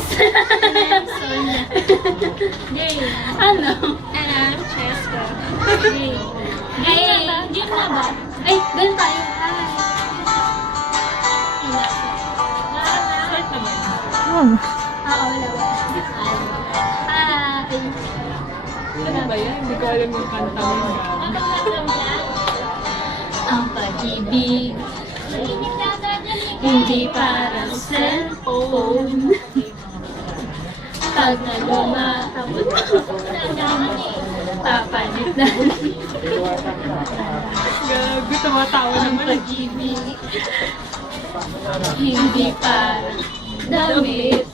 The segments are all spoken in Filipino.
Iris. Jay. Ano? Cheska. Jay. Game na ba? Ay, ganun tayo. Start naman. Oo, wala. Hi. Ano ba yan? Hindi ko alam yung kanta mo. Ang pag-ibig hindi parang cellphone. Pag naluma, papalit na. Gago, tumatawa Ang naman. pag-ibig hindi parang damit.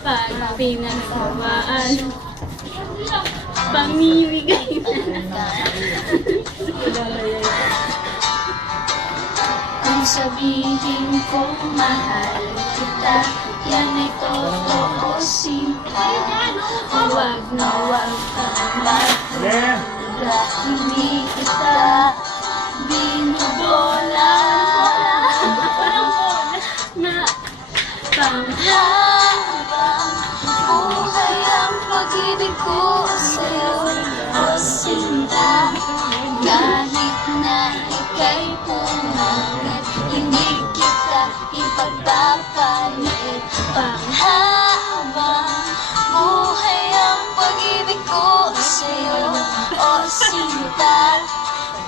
Pag pinagsamaan, pamimigay na. Kung sabihin kong mahal kita, yan ay totoo simple. Huwag na huwag kang magpapala, hindi kita binubola. Na panghabang buhay ang pag-ibig ko sa'yo, o sinta. Kahit na ika'y pumangat, hindi kita ipagpapalit. Panghabang buhay ang pag-ibig ko sa'yo, o sinta.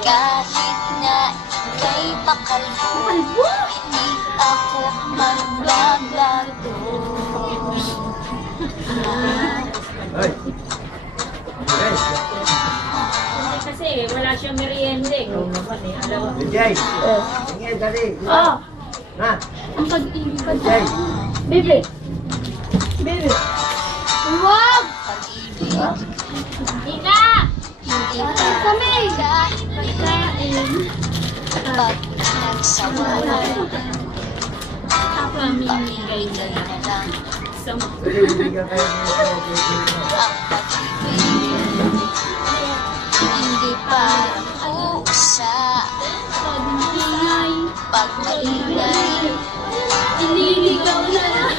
Kahit na ika'y makalbo, hindi ako magbabago. Kasi wala siyang merienda eh. Jay, tingin dali. Oh, Na, ang pag-ibig pa Jay. Bebe. Bebe. Wag! Ina! Hindi pa kami. Kain. Pag nagsawalan, Pamimigay na na lang sa Bigyan kayo ng ang pag-ibig. Hindi parang pusa, pag-ingay. pag maingay, Iniligaw na lang.